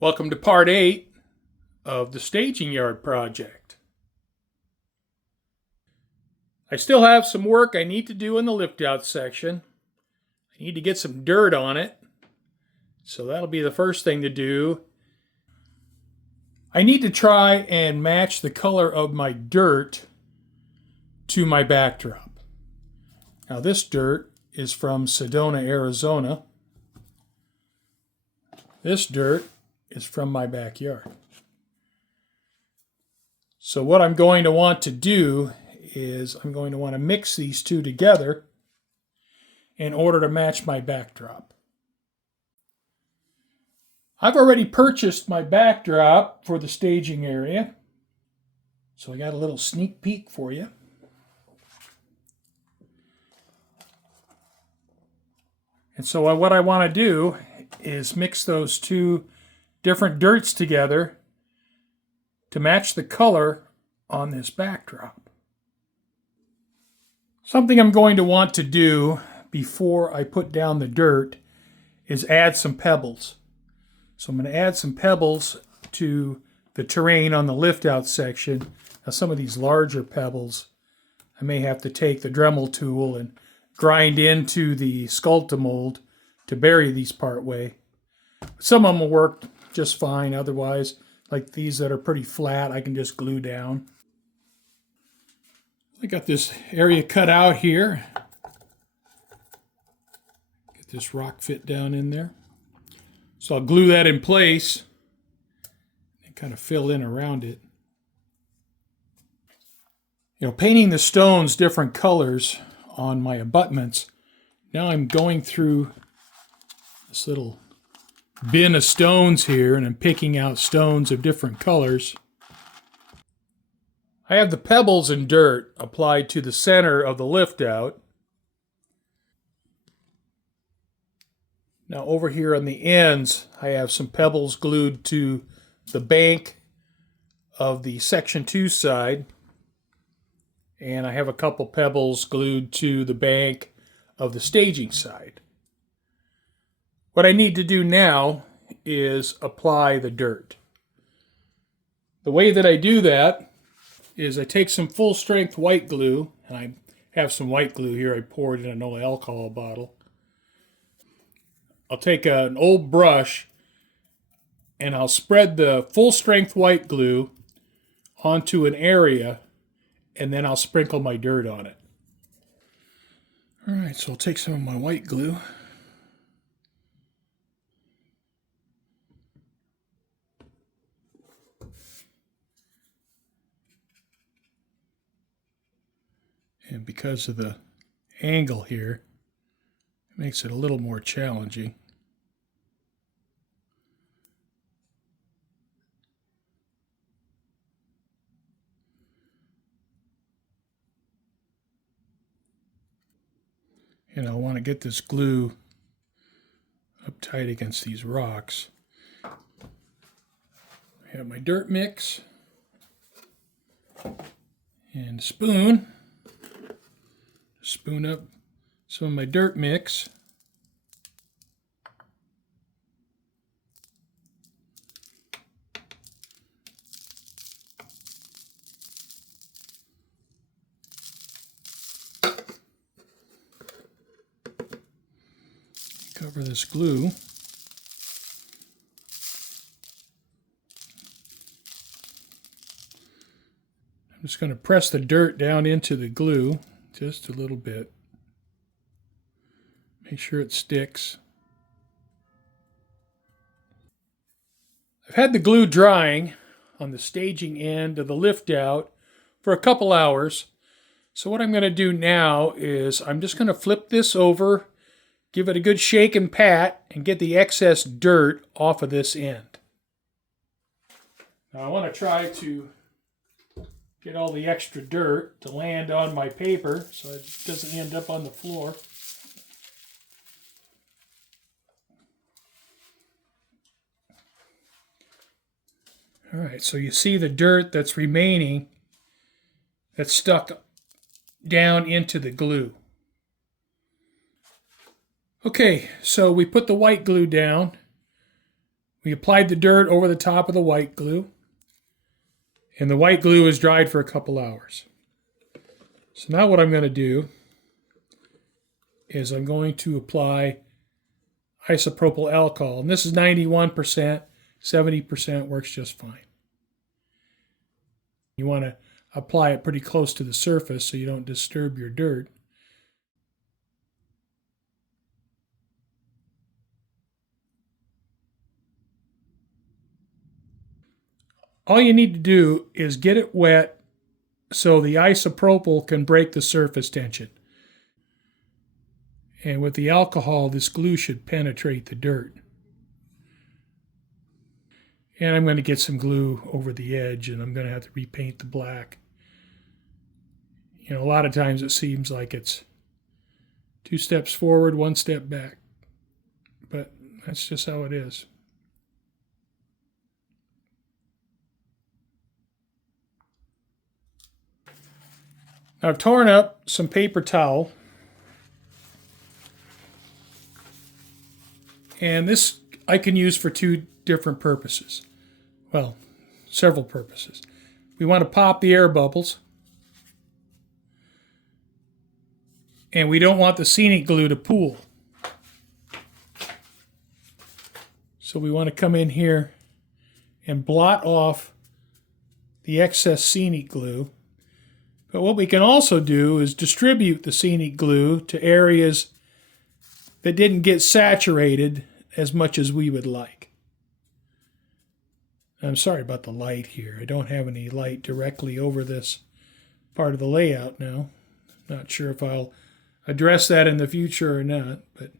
Welcome to part 8 of the staging yard project. I still have some work I need to do in the lift out section. I need to get some dirt on it, so that'll be the first thing to do. I need to try and match the color of my dirt to my backdrop. Now this dirt is from Sedona, Arizona. This dirt is from my backyard. So what I'm going to want to do is I'm going to want to mix these two together in order to match my backdrop. I've already purchased my backdrop for the staging area, so I got a little sneak peek for you. And so what I want to do is mix those two different dirts together to match the color on this backdrop. Something I'm going to want to do before I put down the dirt is add some pebbles. So I'm going to add some pebbles to the terrain on the lift out section. Now some of these larger pebbles I may have to take the Dremel tool and grind into the Sculpt-a-Mold to bury these part way. Some of them will work just fine. Otherwise, like these that are pretty flat, I can just glue down. I got this area cut out here. Get this rock fit down in there. So I'll glue that in place and kind of fill in around it. You know, painting the stones different colors on my abutments. Now I'm going through this little bin of stones here, and I'm picking out stones of different colors. I have the pebbles and dirt applied to the center of the lift out. Now over here on the ends, I have some pebbles glued to the bank of the section 2 side, and I have a couple pebbles glued to the bank of the staging side. What I need to do now is apply the dirt. The way that I do that is I take some full strength white glue, and I have some white glue here I poured in an old alcohol bottle. I'll take an old brush and I'll spread the full strength white glue onto an area, and then I'll sprinkle my dirt on it. Alright, so I'll take some of my white glue. And because of the angle here, it makes it a little more challenging. And I want to get this glue up tight against these rocks. I have my dirt mix and a spoon. Spoon up some of my dirt mix. Cover this glue. I'm just going to press the dirt down into the glue just a little bit. Make sure it sticks. I've had the glue drying on the staging end of the lift out for a couple hours. So what I'm going to do now is I'm just going to flip this over, give it a good shake and pat, and get the excess dirt off of this end. Now I want to try to get all the extra dirt to land on my paper so it doesn't end up on the floor. All right, so you see the dirt that's remaining that's stuck down into the glue. Okay, so we put the white glue down. We applied the dirt over the top of the white glue, and the white glue is dried for a couple hours. So now what I'm going to do is I'm going to apply isopropyl alcohol, and this is 91%, 70% works just fine. You want to apply it pretty close to the surface so you don't disturb your dirt. All you need to do is get it wet so the isopropyl can break the surface tension. And with the alcohol, this glue should penetrate the dirt. And I'm going to get some glue over the edge, and I'm going to have to repaint the black. You know, a lot of times it seems like it's 2 steps forward, 1 step back. But that's just how it is. I've torn up some paper towel. And this I can use for 2 different purposes. Well, several purposes. We want to pop the air bubbles. And we don't want the scenic glue to pool. So we want to come in here and blot off the excess scenic glue. But what we can also do is distribute the scenic glue to areas that didn't get saturated as much as we would like. I'm sorry about the light here. I don't have any light directly over this part of the layout now. Not sure if I'll address that in the future or not, but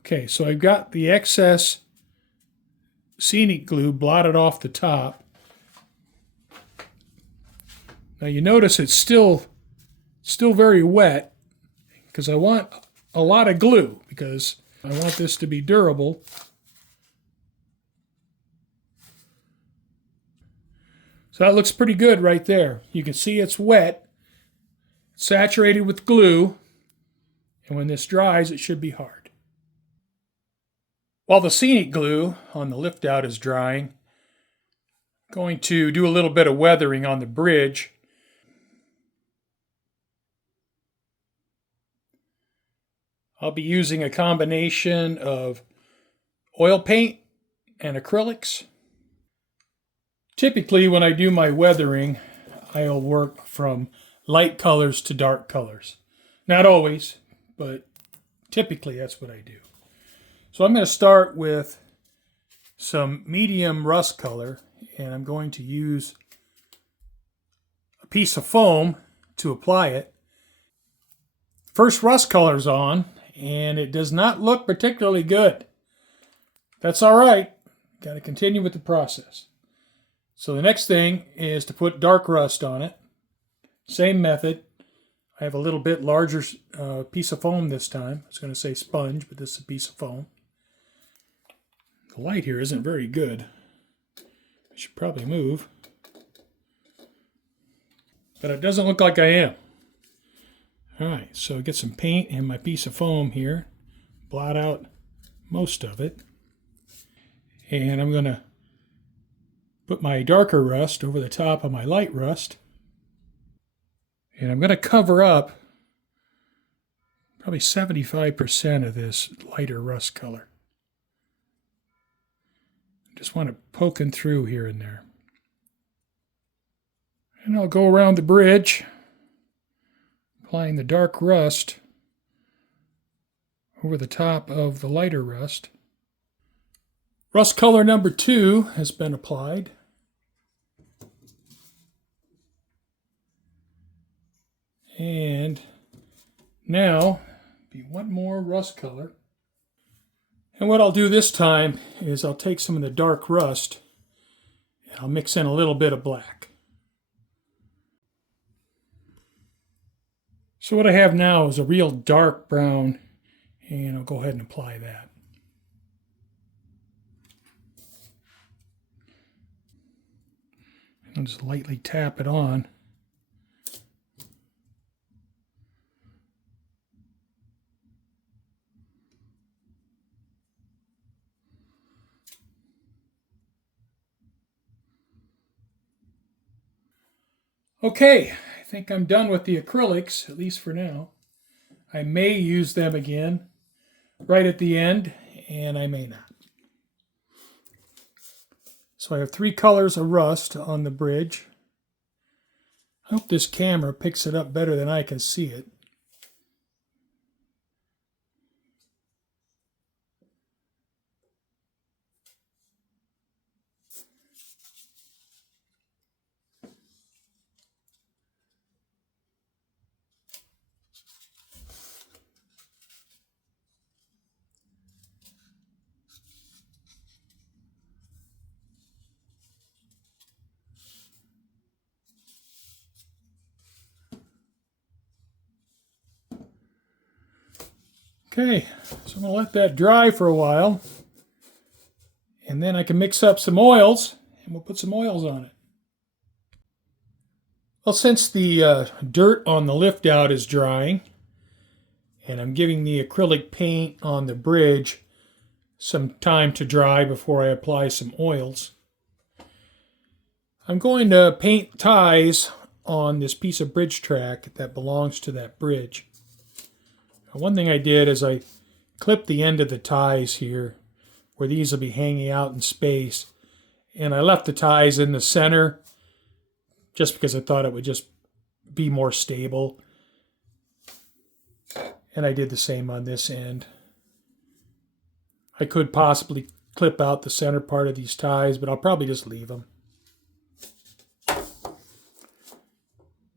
okay, so I've got the excess scenic glue blotted off the top. Now you notice it's still very wet because I want a lot of glue because I want this to be durable. So that looks pretty good right there. You can see it's wet, saturated with glue, and when this dries it should be hard. While the scenic glue on the Liftout is drying, I'm going to do a little bit of weathering on the bridge. I'll be using a combination of oil paint and acrylics. Typically, when I do my weathering, I'll work from light colors to dark colors. Not always, but typically that's what I do. So I'm going to start with some medium rust color, and I'm going to use a piece of foam to apply it. First rust color's on, and it does not look particularly good. That's all right. Got to continue with the process. So the next thing is to put dark rust on it. Same method. I have a little bit larger piece of foam this time. I was going to say sponge, but this is a piece of foam. The light here isn't very good. I should probably move. But it doesn't look like I am. Alright, so get some paint and my piece of foam here. Blot out most of it. And I'm going to put my darker rust over the top of my light rust. And I'm going to cover up probably 75% of this lighter rust color. Just want it poking through here and there. And I'll go around the bridge, applying the dark rust over the top of the lighter rust. Rust color number 2 has been applied. And now, be one more rust color. And what I'll do this time is I'll take some of the dark rust and I'll mix in a little bit of black. So what I have now is a real dark brown, and I'll go ahead and apply that. I'll just lightly tap it on. Okay, I think I'm done with the acrylics, at least for now. I may use them again right at the end, and I may not. So I have 3 colors of rust on the bridge. I hope this camera picks it up better than I can see it. Okay, so I'm going to let that dry for a while. And then I can mix up some oils, and we'll put some oils on it. Well, since the dirt on the lift out is drying, and I'm giving the acrylic paint on the bridge some time to dry before I apply some oils, I'm going to paint ties on this piece of bridge track that belongs to that bridge. Now, one thing I did is I clipped the end of the ties here where these will be hanging out in space, and I left the ties in the center just because I thought it would just be more stable. And I did the same on this end. I could possibly clip out the center part of these ties, but I'll probably just leave them.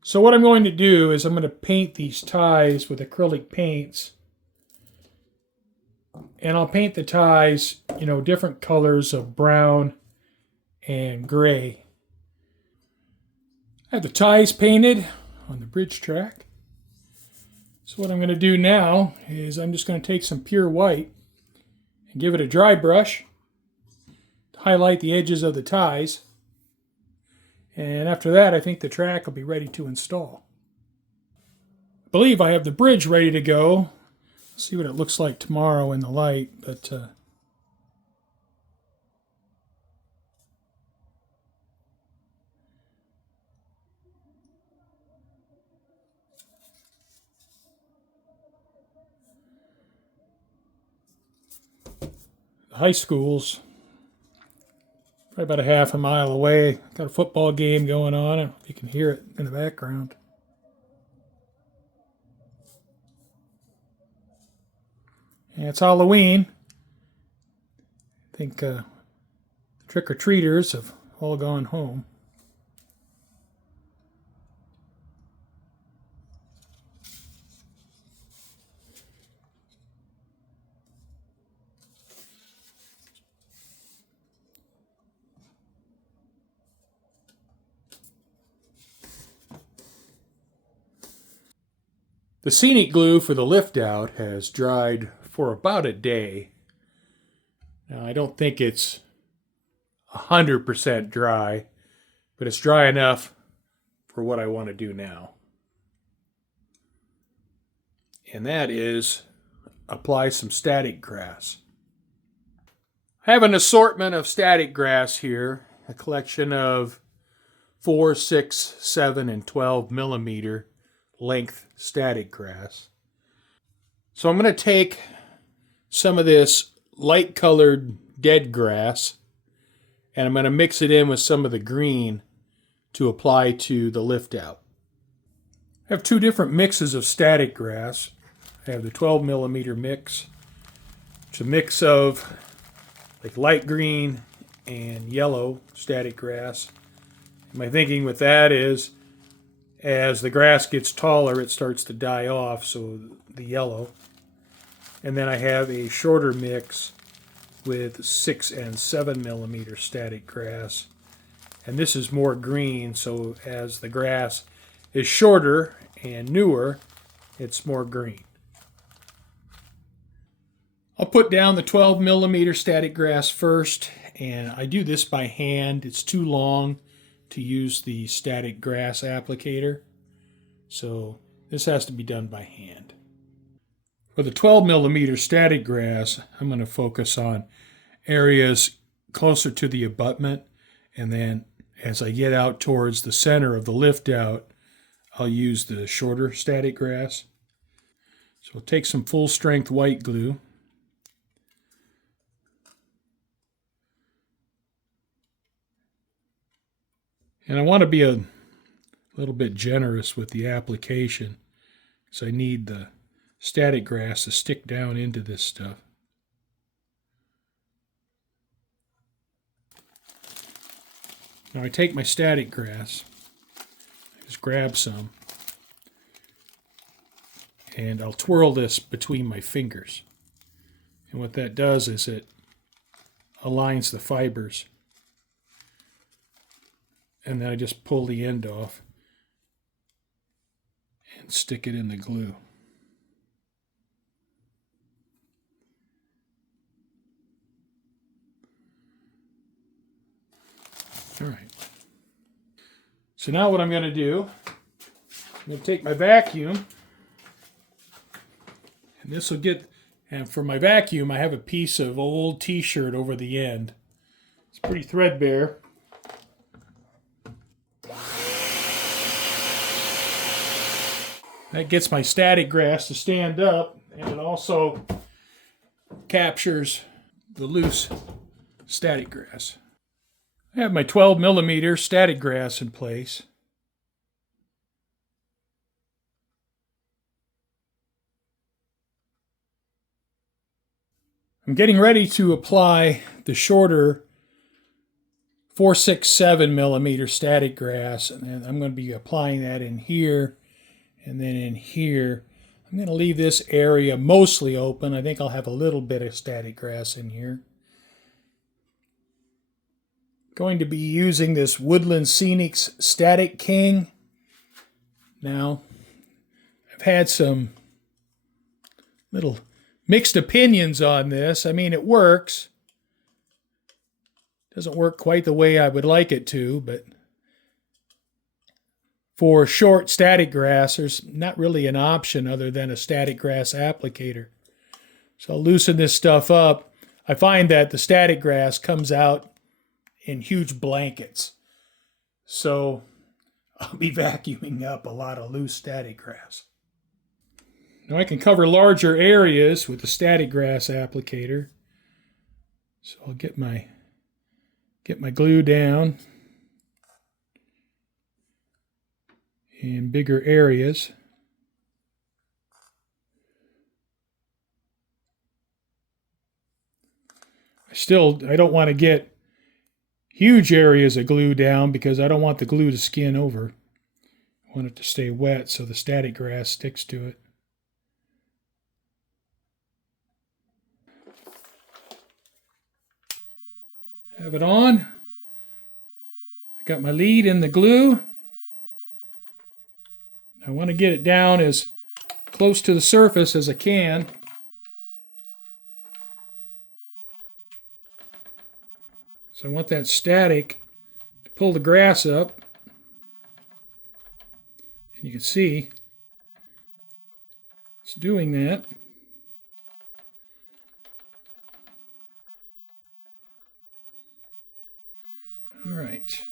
So what I'm going to do is I'm going to paint these ties with acrylic paints. And I'll paint the ties, different colors of brown and gray. I have the ties painted on the bridge track. So what I'm going to do now is I'm just going to take some pure white and give it a dry brush to highlight the edges of the ties. And after that, I think the track will be ready to install. I believe I have the bridge ready to go. See what it looks like tomorrow in the light, but the high school's probably about a half a mile away. Got a football game going on, and you can hear it in the background. And it's Halloween. I think the trick-or-treaters have all gone home. The scenic glue for the lift out has dried for about a day. Now, I don't think it's 100% dry, but it's dry enough for what I want to do now. And that is apply some static grass. I have an assortment of static grass here, a collection of 4, 6, 7, and 12 millimeter length static grass. So I'm going to take some of this light colored dead grass and I'm going to mix it in with some of the green to apply to the lift out. I have 2 different mixes of static grass. I have the 12 millimeter mix, which is a mix of like light green and yellow static grass. My thinking with that is as the grass gets taller, it starts to die off, so the yellow. And then I have a shorter mix with 6 and 7 millimeter static grass. And this is more green, so as the grass is shorter and newer, it's more green. I'll put down the 12 millimeter static grass first, and I do this by hand. It's too long to use the static grass applicator, so this has to be done by hand. For the 12 millimeter static grass, I'm going to focus on areas closer to the abutment and then As I get out towards the center of the lift out, I'll use the shorter static grass. So I'll take some full strength white glue. And I want to be a little bit generous with the application, because I need the static grass to stick down into this stuff. Now I take my static grass, I just grab some, and I'll twirl this between my fingers. And what that does is it aligns the fibers. And then I just pull the end off and stick it in the glue. All right. So now what I'm going to do, I'm going to take my vacuum, and this will get, and for my vacuum I have a piece of old t-shirt over the end. It's pretty threadbare. That gets my static grass to stand up, and it also captures the loose static grass. I have my 12 millimeter static grass in place. I'm getting ready to apply the shorter 467 millimeter static grass, and I'm going to be applying that in here and then in here. I'm going to leave this area mostly open. I think I'll have a little bit of static grass in here. Going to be using this Woodland Scenics Static King. Now, I've had some little mixed opinions on this. I mean, it works. Doesn't work quite the way I would like it to, but for short static grass, there's not really an option other than a static grass applicator. So I'll loosen this stuff up. I find that the static grass comes out in huge blankets. So I'll be vacuuming up a lot of loose static grass. Now I can cover larger areas with the static grass applicator. So I'll get my glue down in bigger areas. I don't want to get huge areas of glue down because I don't want the glue to skin over. I want it to stay wet so the static grass sticks to it. Have it on. I got my lead in the glue. I want to get it down as close to the surface as I can. So I want that static to pull the grass up. And you can see it's doing that. All right.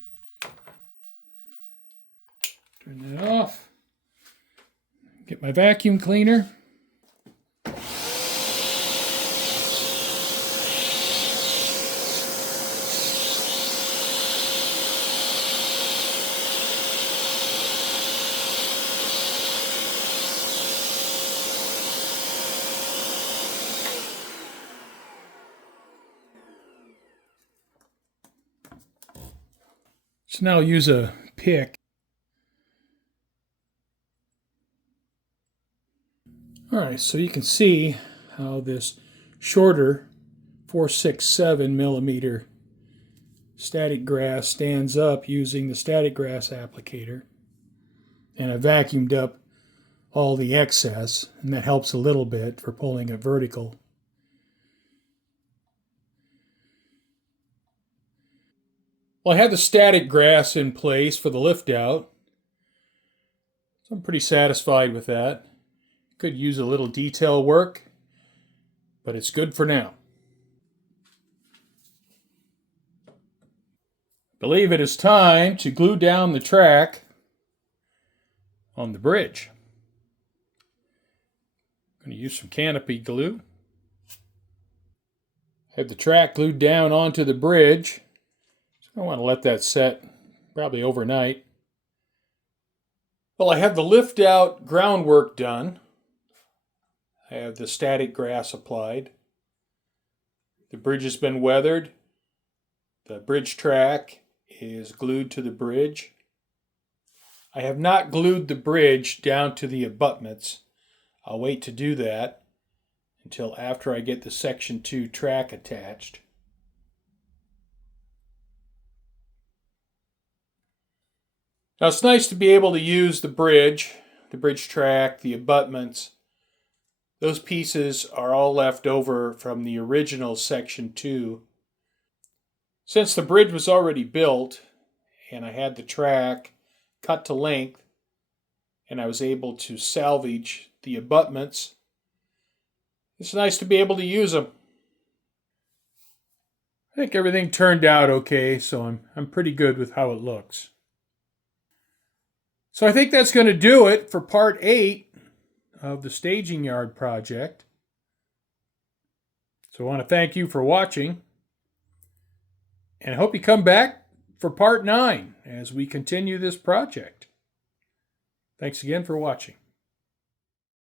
Turn that off. Get my vacuum cleaner. So now I'll use a pick. All right, so you can see how this shorter 467 millimeter static grass stands up using the static grass applicator. And I vacuumed up all the excess, and that helps a little bit for pulling it vertical. Well, I had the static grass in place for the lift out, so I'm pretty satisfied with that. Could use a little detail work, but it's good for now. believe it is time to glue down the track on the bridge. I'm going to use some canopy glue. Have the track glued down onto the bridge. So I want to let that set probably overnight. Well, I have the lift-out groundwork done. I have the static grass applied. The bridge has been weathered. The bridge track is glued to the bridge. I have not glued the bridge down to the abutments. I'll wait to do that until after I get the Section 2 track attached. Now it's nice to be able to use the bridge track, the abutments. Those pieces are all left over from the original Section 2. Since the bridge was already built and I had the track cut to length and I was able to salvage the abutments, it's nice to be able to use them. I think everything turned out okay, so I'm pretty good with how it looks. So I think that's going to do it for part 8 of the staging yard project. So I want to thank you for watching, and I hope you come back for part 9 as we continue this project. Thanks again for watching.